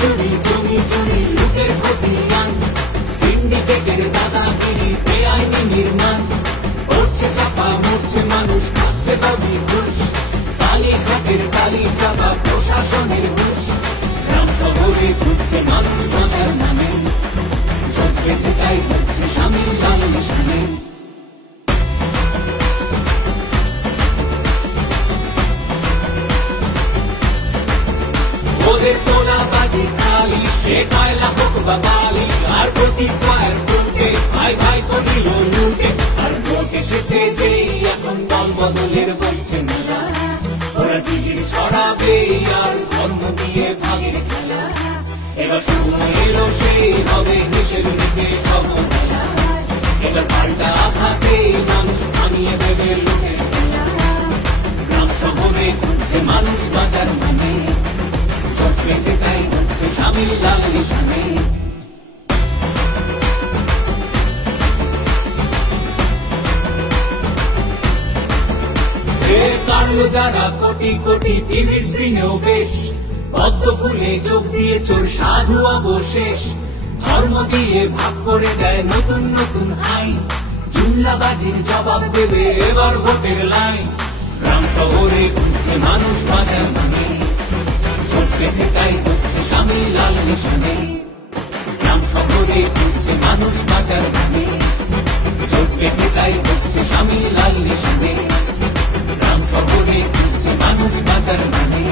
চুরি জমি চুরি লুটের খতিয়ান, সিন্ডিকেটের দাদাগিরি বেআইনি নির্মাণ, পড়ছে চাপা মরছে মানুষ খাচ্ছে দাবি ঘুষ, কালীঘাটের কালি চাপা প্রশাসনের ঘুষ, গ্রাম শহরে ঘুরছে মানুষ বাঁচার নামে, চোখ বেঁধে তাই হচ্ছে স্বামীর লাল নিশানে। ওদের তোলা বাজি খালি, সে কয়লা হোক বা বালি, আর প্রতি স্কয়ার ফুটে ভাই ভাই করিল লুটে, আর ভোট এসেছে যেই এখন দল বদলের বলছে মেলা, ওরা জিগির ছড়াবে আর ধর্ম দিয়ে ভাগের খেলা, এবার সময় এলো সেই হবে দেশের দিকে সভা, এবার পাল্টা আঘাতে মানুষ থামিয়ে দেবে লোকের খেলা, গ্রাম শহরে ঘুরছে মানুষ বাঁচার মানে, চোখ পেতে তাই হচ্ছে স্বামীর লাল নিশানে। কারলো যারা কোটি কোটি টিভির স্ক্রিনেও বেশ, পদ্ম ফুলে চোখ দিয়ে চোর সাধু অবশেষ, ধর্ম দিয়ে ভাগ করে দেয় নতুন নতুন আইন, জুমলাবাজির জবাব দেবে এবার ভোটের লাইন, গ্রাম শহরে ঘুরছে মানুষ বাঁচার মানে, চোখ পেতে তাই হচ্ছে স্বামীর লাল নিশানে, গ্রাম শহরে ঘুরছে মানুষ বাঁচার মানে, চোখ পেতে তাই হচ্ছে স্বামীর লাল নিশানে, গ্রাম শহরে ঘুরছে মানুষ বাঁচার মানে।